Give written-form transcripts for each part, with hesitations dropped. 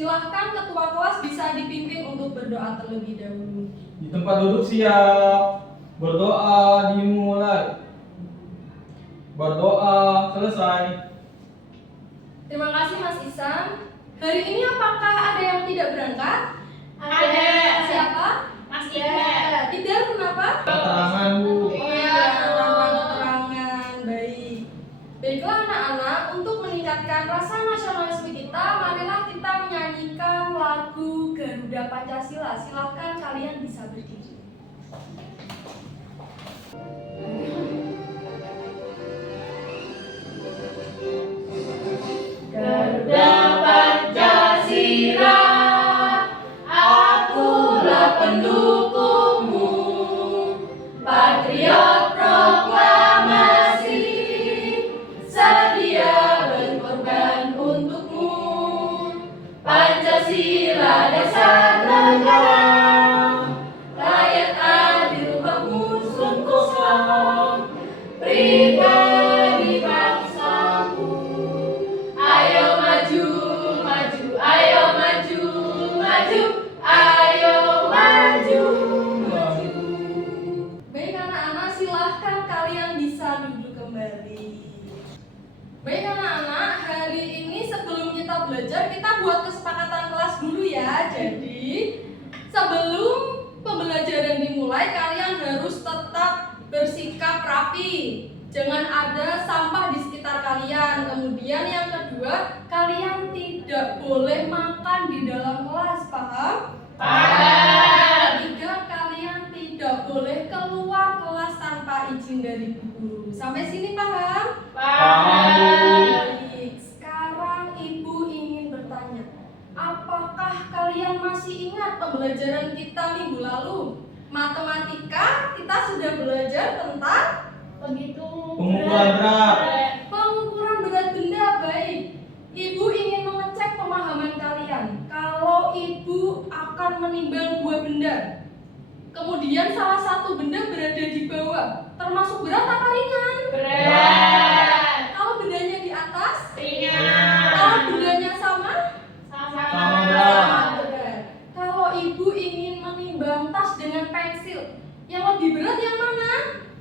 Silahkan ketua kelas bisa dipimpin untuk berdoa terlebih dahulu. Di tempat duduk siap. Berdoa dimulai. Berdoa selesai. Terima kasih Mas Isan. Hari ini apakah ada yang tidak berangkat? Ada. Siapa? Mas Ida. Ida, kenapa? Keterangan Bu. Iya, keterangan. Baik. Baiklah anak-anak, untuk meningkatkan rasa nasionalisme kita, marilah kita menyanyikan lagu Garuda Pancasila. Silahkan kalian bisa berdiri. Garuda Pancasila, akulah pendukungmu, patriot proklamasi, sedia berkorban untukmu. Pancasila dasar negara, rakyat adil mengusung Islam, pribadi bangsamu. Ayo maju, maju, ayo maju, maju, ayo maju, maju. Baik anak-anak, silahkan kalian bisa duduk kembali. Baik anak-anak, hari ini sebelum kita belajar, kita buat kesepakatan kelas dulu ya. Jadi, sebelum pembelajaran dimulai, kalian harus tetap bersikap rapi. Jangan ada sampah di sekitar kalian. Kemudian yang kedua, kalian tidak boleh makan di dalam kelas, paham? Paham. Ketiga, kalian tidak boleh keluar kelas tanpa izin dari guru. Sampai sini paham? Baik, sekarang Ibu ingin bertanya, apakah kalian masih ingat pembelajaran kita minggu lalu? Matematika kita sudah belajar tentang Pengukuran berat. pengukuran berat benda. Baik, Ibu ingin mengecek pemahaman kalian. Kalau Ibu akan menimbang dua benda, kemudian salah satu benda berada di bawah, termasuk berat apa ringan? Berat. Kalau bendanya di atas? Ringan. Kalau bendanya sama? Sama. berat. Berat. Kalau Ibu ingin menimbang tas dengan pensil, yang lebih berat yang mana?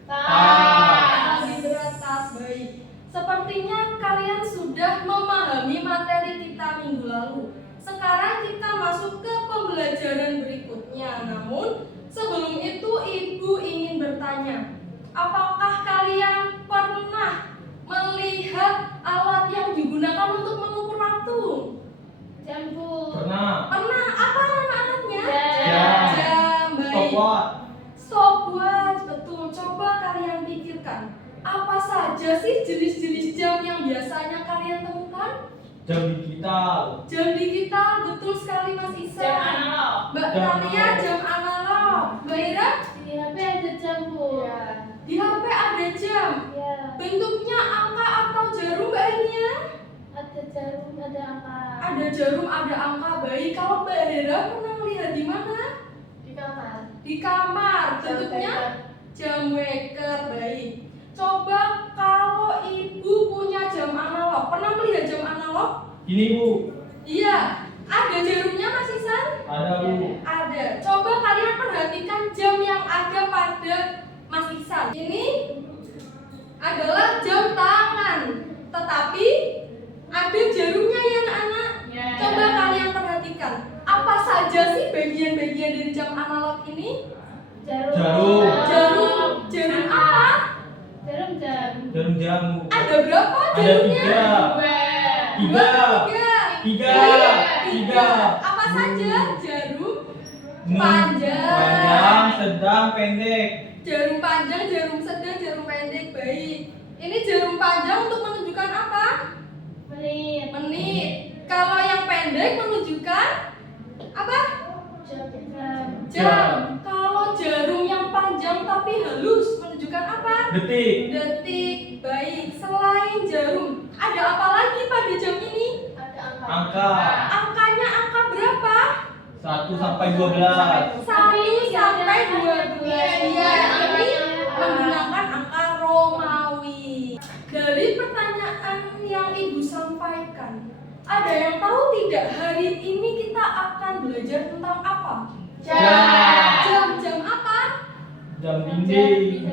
Tas. Lebih berat tas. Baik. Sepertinya kalian sudah memahami materi kita minggu lalu. Sekarang kita masuk ke pembelajaran berikutnya. Namun sebelum itu Ibu ingin bertanya, apakah kalian pernah melihat alat yang digunakan untuk mengukur waktu? Jambu. Pernah. Pernah. Apa nama alatnya? Jam. Jam. Baik. Stopwatch. Stopwatch, betul. Coba kalian pikirkan, apa saja sih jenis-jenis jam yang biasanya kalian temukan? Jam digital. Jam digital, betul sekali Mas Isa. Jam analog. Mbak Jam Tania, analog. jam analog. Mbak Ira, Di HP ada jambu. di HP ada jam. Ya. Bentuknya angka atau jarum Mbak Ania? Ada jarum, ada angka. Ada jarum, ada angka. Baik, kalau Mbak Hera pernah melihat di mana? Di kamar. Di kamar. Bentuknya jam waker. Baik. Coba kalau Ibu punya jam analog, pernah melihat jam analog? Ini Bu. Iya. Ada jarumnya Mas Isan? Ada Bu. Ada. Coba kalian perhatikan jam yang ada pada Mas Isan. Ini adalah jam tangan, tetapi ada jarumnya ya anak-anak. Ya. Coba kalian perhatikan, apa saja sih bagian-bagian dari jam analog ini? Jarum. Jarum apa? Jarum jam. Jarum jam Bu. Ada berapa Ada jarumnya? tiga. Tiga. Tiga. Tiga. Apa saja? Jarum Panjang, panjang. sedang, pendek. Jarum panjang, jarum sedang, jarum pendek. Baik. Ini jarum panjang untuk menunjukkan apa? Menit. Menit. Kalau yang pendek menunjukkan apa? Jam. Jam. Kalau jarum yang panjang tapi halus menunjukkan apa? Detik. Detik. Baik. Selain jarum, ada apa lagi pada jam ini? Ada angka. Angka. Angkanya angka berapa? 1 sampai 12. 1 sampai 12. Iya, ini menggunakan angka Romawi. Dari pertanyaan yang Ibu sampaikan, Ada yang tahu tidak hari ini kita akan belajar tentang apa? Jam apa? Jam dinding.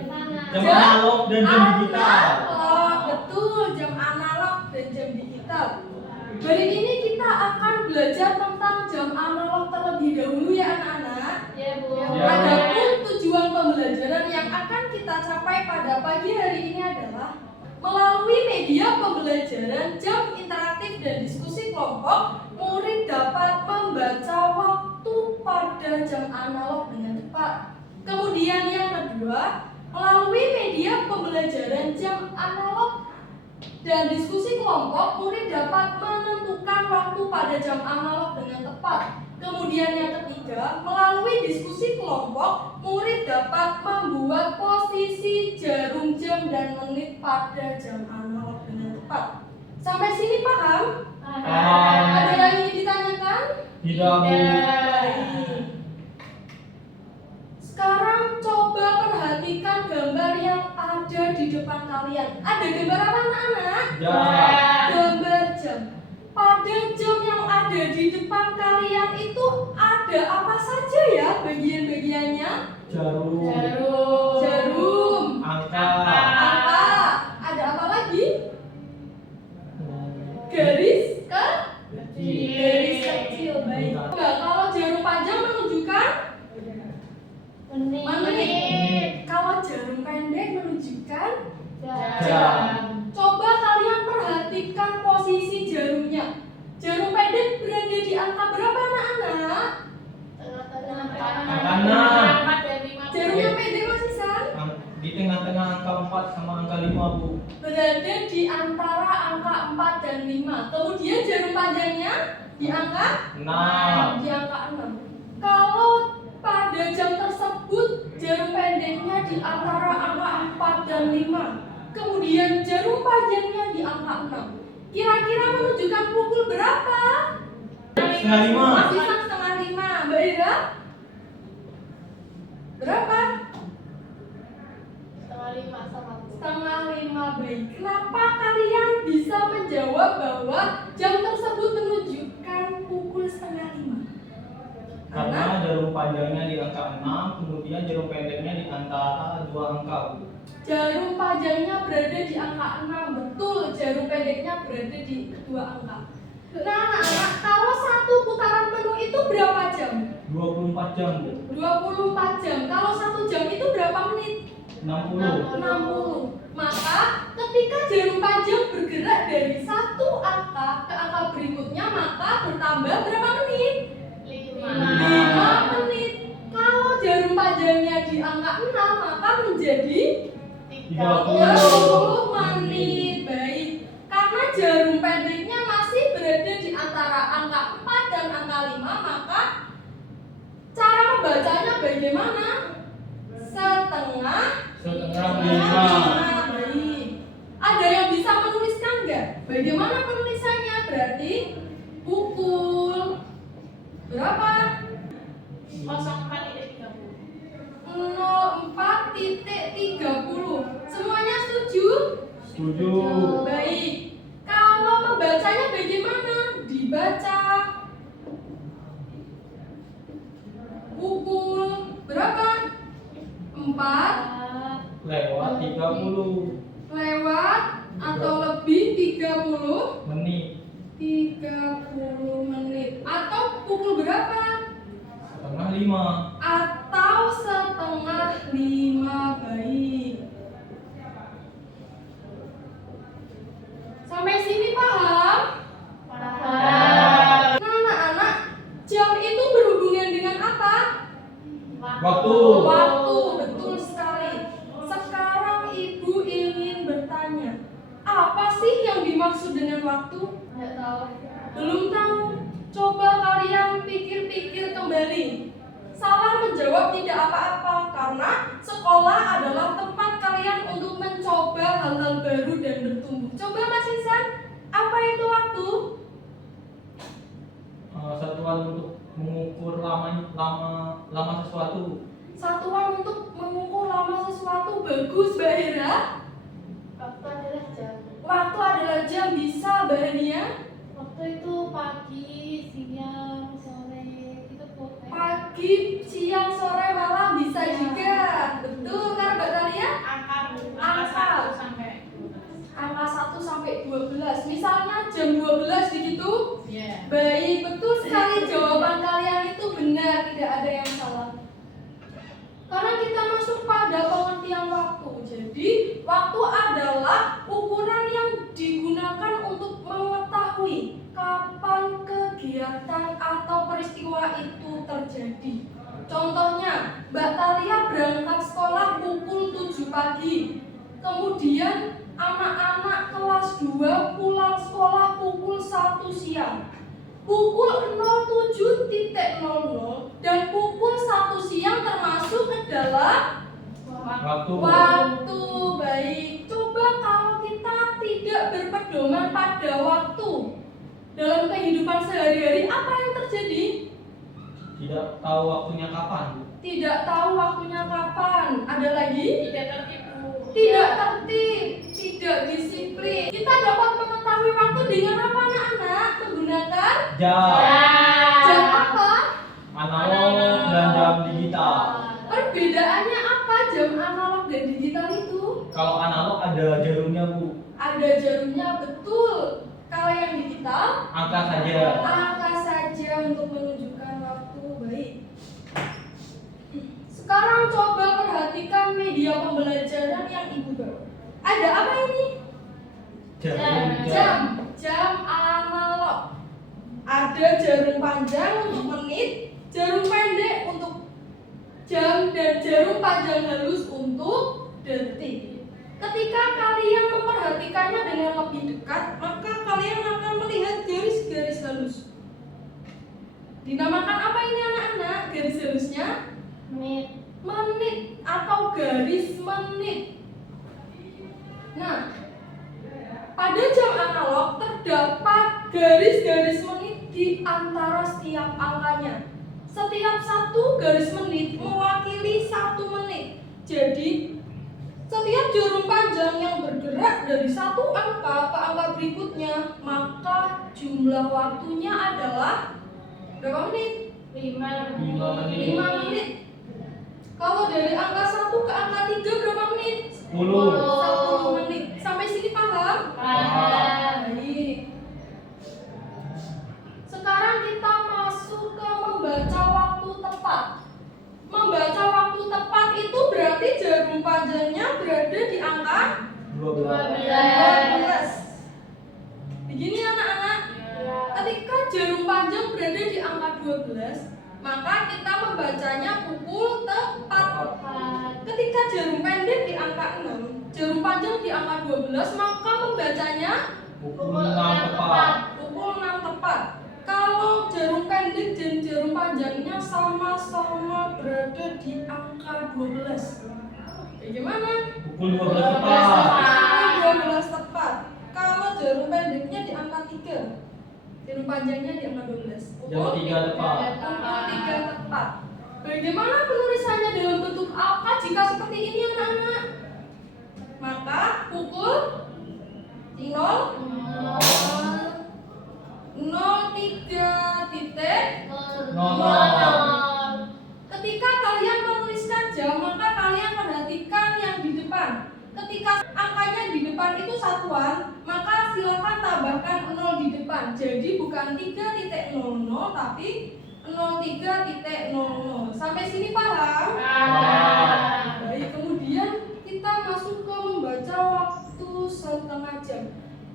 Jam analog dan jam digital. Analog, betul, jam analog dan jam digital. Hari ini kita akan belajar tentang jam analog terlebih dahulu ya anak-anak. Ya, Bu. Ya. Adapun tujuan pembelajaran yang akan kita capai pada pagi hari ini adalah melalui media pembelajaran jam interaktif dan diskusi kelompok, murid dapat membaca waktu pada jam analog dengan tepat. Kemudian yang kedua, melalui media pembelajaran jam analog dan diskusi kelompok, murid dapat menentukan waktu pada jam analog dengan tepat. Kemudian yang ketiga, melalui diskusi kelompok, murid dapat membuat posisi jarum jam dan menit pada jam analog dengan tepat. Sampai sini paham? Ada yang ingin ditanyakan? Tidak, Bu. Baik. Sekarang coba perhatikan gambar yang ada di depan kalian. Ada gambar apa anak-anak? Jam. Gambar jam. Pada jam yang ada di depan kalian itu ada apa saja ya bagian-bagiannya? Jarum. Jarum, Angka. angka, ada apa lagi? Garis kecil, baik. Nah, kalau jarum panjang menunjukkan menit. Kalau jarum pendek menunjukkan Jam. Coba kalian perhatikan posisi jarumnya. Jarum pendek berada di angka berapa anak-anak? Angka 6. Jarum yang pendek masih San? Di tengah-tengah angka 4 sama angka 5, Bu. Berada di antara angka 4 dan 5. Kemudian jarum panjangnya di angka 6. Di angka 6. Kalau pada jam tersebut jarum pendeknya di antara angka 4 dan 5. Kemudian jarum panjangnya di angka 6. Kira-kira menunjukkan pukul berapa? Setengah 5. Masih setengah 5. Mbak Ira? Berapa? Setengah 5, baik. Kenapa kalian bisa menjawab bahwa jam tersebut menunjukkan pukul setengah 5? Karena jarum panjangnya di angka 6, kemudian jarum pendeknya di antara 2 angka, Bu. Jarum panjangnya berada di angka 6, betul. Jarum pendeknya berada di kedua angka. Nah anak-anak, kalau satu putaran penuh itu berapa jam? 24 jam, Bu. 24 jam. Kalau 1 jam itu berapa menit? 60. 60. Maka ketika jarum panjang bergerak dari satu angka ke angka berikutnya, maka bertambah berapa menit? 5 menit. Kalau jarum panjangnya di angka 6, maka menjadi 30 menit. Baik. Karena jarum pendeknya masih berada di antara angka 4 dan angka 5, maka cara membacanya bagaimana? Setengah 5. Baik. Ada yang bisa menuliskan nggak? Bagaimana penulisannya? Berarti pukul berapa? 04.30. Semuanya setuju? Setuju. Baik. Kalau membacanya bagaimana? Dibaca pukul berapa? 4 Lewat 30 lewat atau lebih 30 menit. 30 menit. Atau pukul berapa? Setengah 5. Atau setengah 5. Baik. Sampai sini paham? Nah anak-anak, jam itu berhubungan dengan apa? Waktu. Waktu, betul sekali. Sekarang ibu ingin bertanya, apa sih yang dimaksud dengan waktu? Belum tahu? Coba kalian pikir-pikir kembali. Salah menjawab tidak apa-apa, karena sekolah adalah tempat kalian untuk mencoba hal-hal baru dan bertumbuh. Coba Mas Insan, apa itu waktu? Satuan untuk mengukur lama sesuatu. Satuan untuk mengukur lama sesuatu. Bagus, Mbak Hera. Waktu adalah jam. Waktu adalah jam. Bisa, Mbak Hania? Waktu Waktu itu pagi, siang, sore, itu pokoknya. Pagi, siang, sore, malam bisa juga. Betul kan Mbak Talia? Angka Angka. 1 sampai 12. Angka 1 sampai 12. Misalnya jam 12 begitu. Iya. Baik, betul sekali jawaban kalian itu benar, tidak ada yang salah. Karena kita masuk pada pengertian waktu. Jadi, waktu adalah ukuran yang digunakan untuk mengetahui kapan kegiatan atau peristiwa itu terjadi. Contohnya, Mbak Talia berangkat sekolah pukul 7 pagi. Kemudian anak-anak kelas 2 pulang sekolah pukul 1 siang. Pukul 07.00 dan pukul 1 siang termasuk ke dalam Waktu. waktu. Baik, coba kalau kita tidak berpedoman pada waktu dalam kehidupan sehari-hari, apa yang terjadi? Tidak tahu waktunya kapan. Tidak tahu waktunya kapan. Ada lagi? Tidak tertipu. Tidak tertib, tidak disiplin. Kita dapat mengetahui waktu dengan apa anak-anak? Menggunakan Jam jam apa? analog dan jam digital. Perbedaannya apa jam analog dan digital itu? Kalau analog ada jarumnya Bu, Ada jarumnya, betul. Kalau yang digital, angka saja. angka saja untuk menunjukkan waktu. Baik. Sekarang coba perhatikan media pembelajaran yang Ibu bawa. Ada apa ini? Jam analog. Ada jarum panjang untuk menit, jarum pendek untuk jam, dan jarum panjang halus untuk detik. Ketika kalian memperhatikannya dengan lebih dekat, maka kalian akan melihat garis-garis halus. Dinamakan apa ini anak-anak? Garis halusnya menit atau garis menit. Nah, pada jam analog terdapat garis-garis menit di antara setiap angkanya. Setiap satu garis menit mewakili 1 menit. Jadi, setiap jarum panjang yang bergerak dari satu angka ke angka berikutnya, maka jumlah waktunya adalah berapa menit? 5 5 menit. 5 menit. Kalau dari angka 1 ke angka 3 berapa menit? 10. 10 menit. Sampai sini paham? Baik. Sekarang kita masuk ke membaca waktu tepat. Membaca waktu tepat itu berarti jarum panjangnya berada di angka 12. Begini anak-anak, ketika jarum panjang berada di angka 12, maka kita membacanya pukul tepat. Ketika jarum pendek di angka 6, jarum panjang di angka 12, maka membacanya Pukul 6 tepat. pukul 6 tepat. Kalau jarum pendek dan jarum panjangnya sama-sama berada di angka 12. Bagaimana? Pukul 12 tepat. Pukul 12 tepat. Kalau jarum pendeknya di angka 3, jarum panjangnya di angka 12. Jam 3 tepat. Pukul 3 tepat. Bagaimana penulisannya dalam bentuk apa jika seperti ini anak-anak? Maka pukul 03.00. Ketika kalian menuliskan jam, maka kalian perhatikan yang di depan. Ketika angkanya di depan itu satuan, maka silakan tambahkan 0 di depan. Jadi bukan 3.00 tapi 03.00. Sampai sini paham? Baik, kemudian kita masuk ke membaca waktu setengah jam.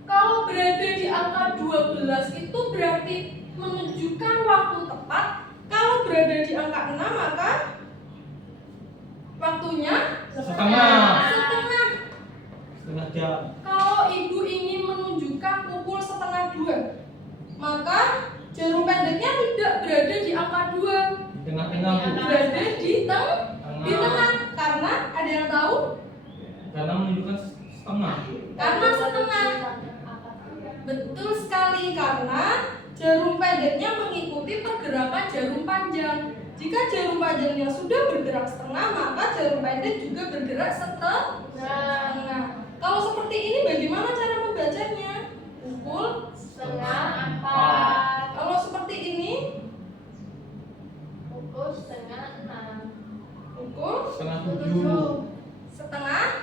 Kalau berada di angka 12 itu berarti menunjukkan waktu tepat. Kalau berada di angka 6 maka waktunya Setengah jam. Kalau ibu ingin menunjukkan pukul setengah 2, maka jarum pendeknya tidak berada di angka 2, Di tengah-tengah Bu. berada di tengah. Karena ada yang tahu? Karena menunjukkan setengah. Karena setengah. Betul sekali, karena jarum pendeknya mengikuti pergerakan jarum panjang. Jika jarum panjangnya sudah bergerak setengah, maka jarum pendek juga bergerak setengah. Kalau seperti ini bagaimana cara membacanya? Pukul setengah 4.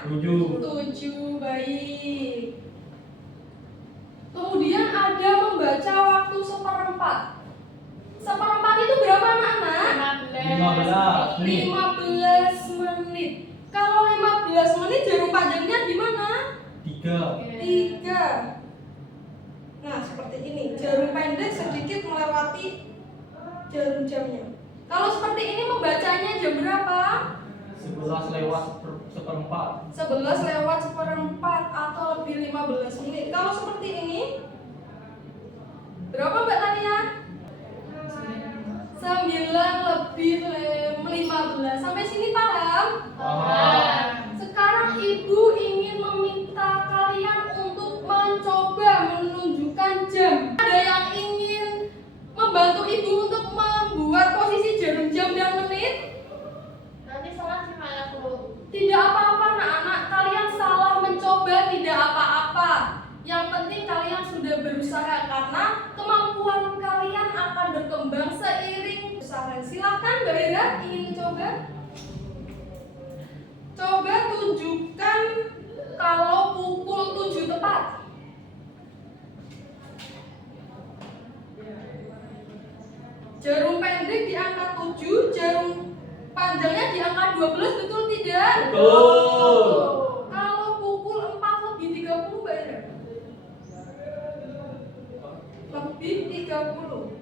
7. 7, baik. Kemudian ada membaca waktu seperempat. Seperempat itu berapa anak-anak? 15 menit. 15 menit. Kalau 15 menit jarum panjangnya gimana? 3. 3. Nah, seperti ini. Jarum pendek sedikit melewati jarum jamnya. Kalau seperti ini membacanya jam berapa? 11 lewat seperempat. 11 lewat seperempat atau lebih 15 menit. Kalau seperti ini berapa Mbak Tania? 9 lebih 15. Sampai sini paham? Paham. Sekarang ibu ingin meminta kalian untuk mencoba menunjukkan jam. Ada yang ingin membantu ibu untuk membuat posisi jarum jam dan menit? Nanti salah gimana Bu? Tidak apa-apa anak-anak, kalian salah mencoba tidak apa-apa. Yang penting kalian sudah berusaha karena kemampuan kalian akan berkembang seiring usaha. Silakan Mbak Ira ingin mencoba. Coba tunjukkan kalau pukul 7 tepat. Jarum pendek di angka 7, jarum panjangnya di angka 12, betul tidak? Betul. Kalau pukul 4 lebih 30 Mbak Ira? Lebih 30.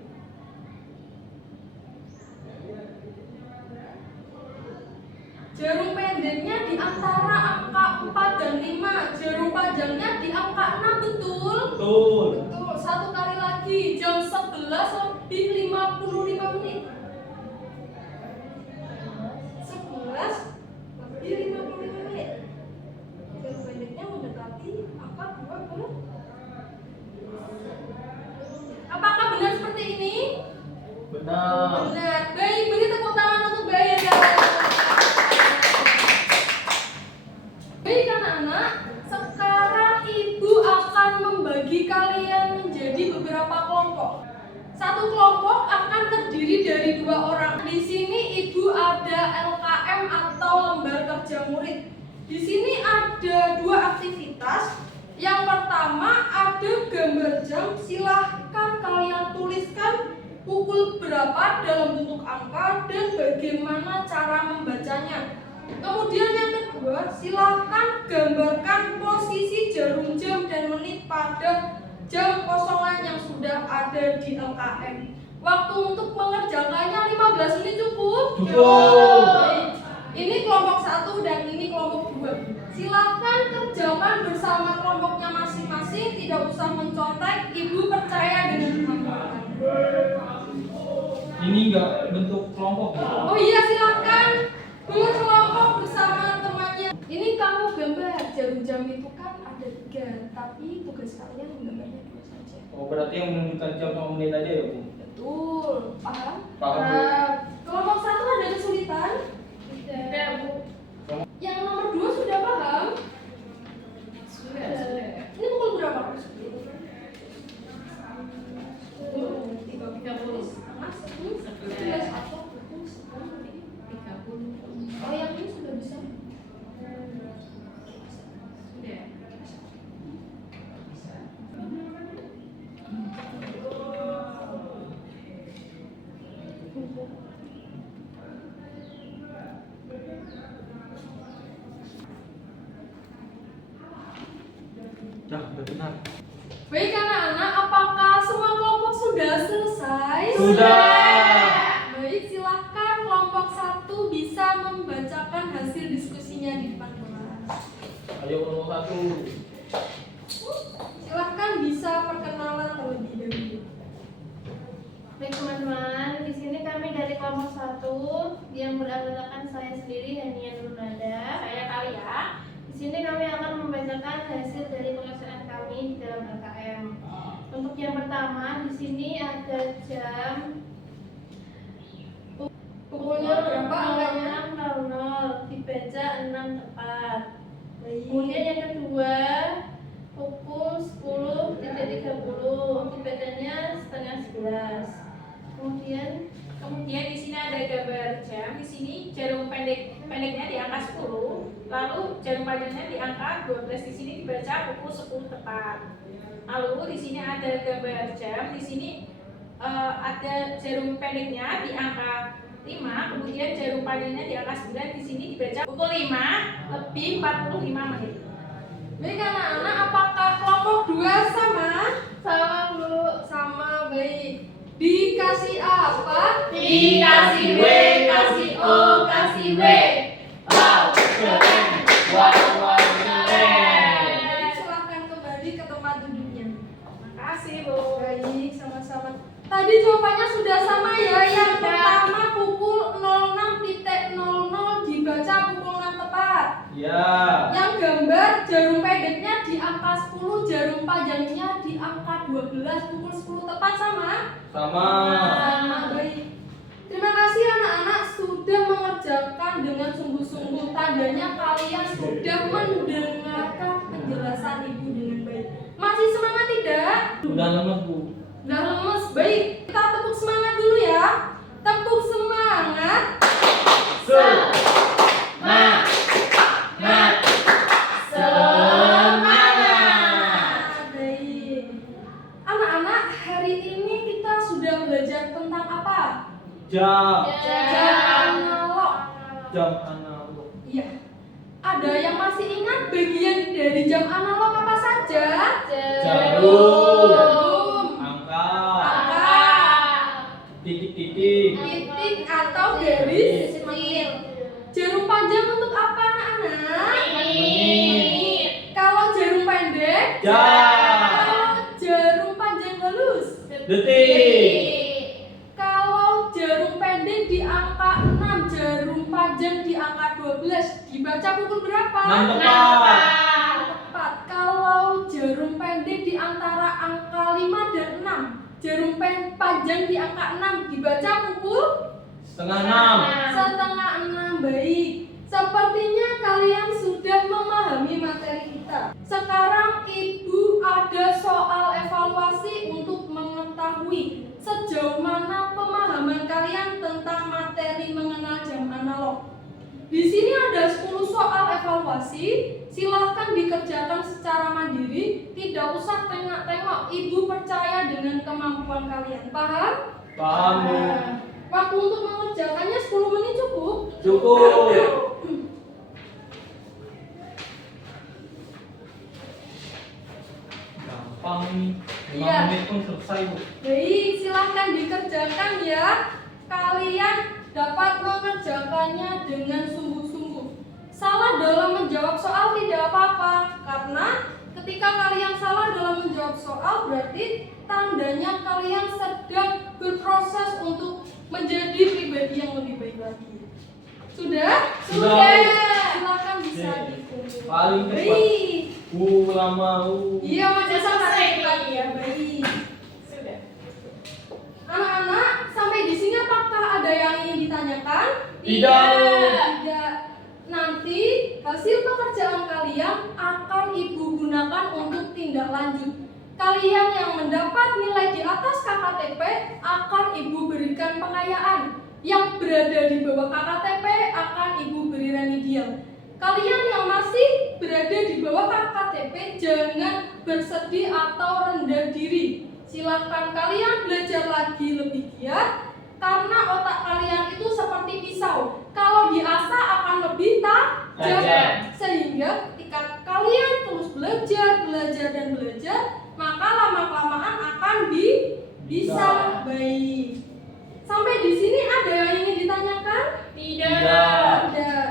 Jarum pendeknya di antara angka 4 dan 5. Jarum panjangnya di angka 6, betul? Betul. Betul. Satu kali lagi, jam 11 lebih 55 menit. 11 lebih 55 menit. Jarum pendeknya mendekati angka 12. Apakah benar seperti ini? Benar. Benar. Baik, beri tepuk tangan untuk Mbak Ira. Baik anak-anak, sekarang ibu akan membagi kalian menjadi beberapa kelompok. Satu kelompok akan terdiri dari 2 orang. Di sini ibu ada LKM atau lembar kerja murid. Di sini ada 2 aktivitas. Yang pertama ada gambar jam. Silahkan kalian tuliskan pukul berapa dalam bentuk angka dan bagaimana cara membacanya. Kemudian yang kedua, silahkan gambarkan posisi jarum jam dan menit pada jam kosongan yang sudah ada di LKM. Waktu untuk mengerjakannya 15 menit cukup? Cukup. Baik. Ini kelompok 1 dan ini kelompok 2. Silahkan kerjakan bersama kelompoknya masing-masing, tidak usah mencontek, ibu percaya dengan kemampuan. Ini enggak bentuk kelompok ya? Oh iya, silahkan berkelompok bersama temannya. Ini kamu gambar jarum jam itu kan ada 3, tapi tugas kalian menggambarnya 2 saja. Oh, berarti yang menunjukkan jam sama menit aja ya, Bu? Betul, paham? Paham, Bu. Kelompok 1 ada kesulitan? Tidak Bu. Yang nomor 2 sudah paham? Sudah. Ini pukul berapa? 30. Mas, ini 11 atau pukul 10? 30. Oh, yang ini sudah bisa? Sudah. Ya, udah benar. Baik anak-anak, apakah semua kelompok sudah selesai? Sudah. Baik, silahkan kelompok 1 bisa membacakan hasil diskusinya di depan kelas. Ayo kelompok 1. Silahkan bisa perkenalan terlebih dahulu. Baik teman-teman, di sini kami dari kelompok 1 yang beranggotakan saya sendiri Hania Nurnada. Saya Talia. Di sini kami akan membacakan hasil dari pelaksanaan kami di dalam LKM. Untuk yang pertama, di sini ada jam Pukulnya berapa angkanya? 6.00, dibaca 6 tepat. Baik. Kemudian yang kedua, pukul 10.30, dibacanya setengah 11. Kemudian di sini ada gambar jam. Di sini jarum pendeknya di angka 10. Lalu Lalu jarum panjangnya di angka 12 di sini dibaca pukul 10 tepat. Lalu di sini ada gambar jam, di sini ada jarum pendeknya di angka 5, kemudian jarum panjangnya di angka 9, di sini dibaca pukul 5 lebih 45 menit. Baik anak-anak, apakah kelompok 2 sama? Sama Bu. Sama, baik. Dikasih apa? Dikasih W, kasih O, kasih W. Wow, keren. Wow, keren. Baik, silahkan kembali ke tempat duduknya. Makasih, Bu. Baik, sama-sama. Tadi jawabannya sudah sama ya. Yang pertama pukul 06.00 dibaca pukul 6 tepat. Ya. Yang gambar jarum pendeknya di angka 10, jarum panjangnya di angka 12 pukul 10 tepat sama? Sama. Sama, baik. Terima kasih anak-anak sudah mengerjakan dengan sungguh-sungguh. Tandanya kalian sudah mendengarkan penjelasan ibu dengan baik. Masih semangat tidak? Udah lemes, Bu. Udah lemes, baik. Kita tepuk semangat dulu ya. Tepuk semangat. Baik. Anak-anak, hari ini kita sudah belajar tentang apa? Jam. Jam analog. Jam analog. Iya. Ada yang masih ingat bagian dari jam analog apa saja? Jarum. Jarum, Angka. angka, Titik-titik. titik atau garis menit. Jarum panjang untuk apa anak-anak? Menit. Kalau jarum pendek? Jam. Kalau jarum panjang halus? Detik. Kalau jarum pendek di angka 6, jarum panjang di angka 12, dibaca pukul berapa? 6 tepat. Tepat. Kalau jarum pendek di antara angka 5 dan 6, jarum panjang di angka 6, dibaca pukul Setengah 6. setengah 6. Baik. Sepertinya kalian sudah memahami materi kita. Sekarang Ibu ada soal evaluasi untuk mengetahui sejauh mana pemahaman kalian tentang materi mengenal jam analog. Di sini ada 10 soal evaluasi. Silahkan dikerjakan secara mandiri. Tidak usah tengok-tengok. Ibu percaya dengan kemampuan kalian. Paham? Paham, Bu. Nah, waktu untuk mengerjakannya 10 menit cukup. Cukup. Gampang nih. 5 Iya. menit pun selesai, Bu. Baik, silahkan dikerjakan ya. Kalian dapat mengerjakannya dengan sungguh-sungguh. Salah dalam menjawab soal tidak apa-apa, karena ketika kalian salah dalam menjawab soal berarti tandanya kalian sedang berproses untuk menjadi pribadi yang lebih baik lagi. Sudah? Sudah. Silahkan bisa Oke. dikumpul. Paling cepat. Baik. Lama. Iya, macam Selesai nih. lagi ya. Baik. Sudah. Anak-anak, sampai di sini apakah ada yang ingin ditanyakan? Tidak. Tidak. Nanti hasil pekerjaan kalian akan Ibu gunakan untuk tindak lanjut. Kalian yang mendapat nilai di atas KKTP akan Ibu berikan pengayaan. Yang berada di bawah KKTP akan Ibu beri remedial. Kalian yang masih berada di bawah KKTP jangan bersedih atau rendah diri. Silahkan kalian belajar lagi lebih giat, karena otak kalian itu seperti pisau. Kalau diasah akan lebih tajam. Sehingga ketika kalian terus belajar dan belajar, maka lama-kelamaan akan bisa. Baik. Sampai di sini ada yang ingin ditanyakan? Tidak. Tidak.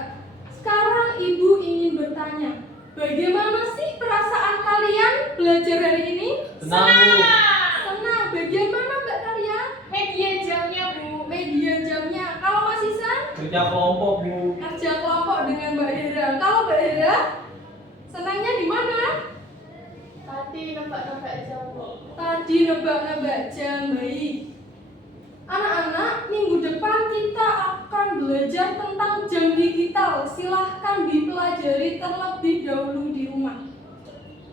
Sekarang Ibu ingin bertanya, bagaimana sih perasaan kalian belajar hari ini? Tenang, Bu. Senang. Bagaimana Mbak Karya? Media jamnya, Bu. Media jamnya. Kalau Mas Isan? Kerja kelompok, Bu. Kerja kelompok dengan Mbak Hera. Kalau Mbak Hera? Senangnya di mana? Tadi nebak-nebak jam. Tadi nebak-nebak jam. Baik. Anak-anak, minggu depan kita akan belajar tentang jam digital. Silahkan dipelajari terlebih dahulu di rumah.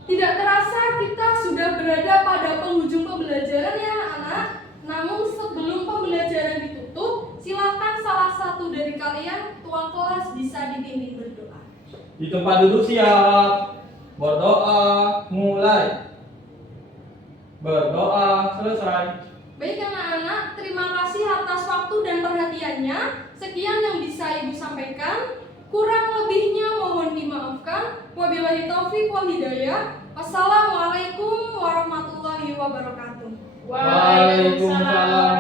Tidak terasa kita sudah berada pada penghujung pembelajaran ya anak-anak. Namun sebelum pembelajaran ditutup, silahkan salah satu dari kalian tuan kelas bisa dibimbing berdoa. Di tempat duduk siap. Berdoa mulai. Berdoa selesai. Baik anak-anak, terima kasih atas waktu dan perhatiannya. Sekian yang bisa Ibu sampaikan. Kurang lebihnya mohon dimaafkan. Wabillahi taufik wal hidayah. Wassalamualaikum warahmatullahi wabarakatuh. Waalaikumsalam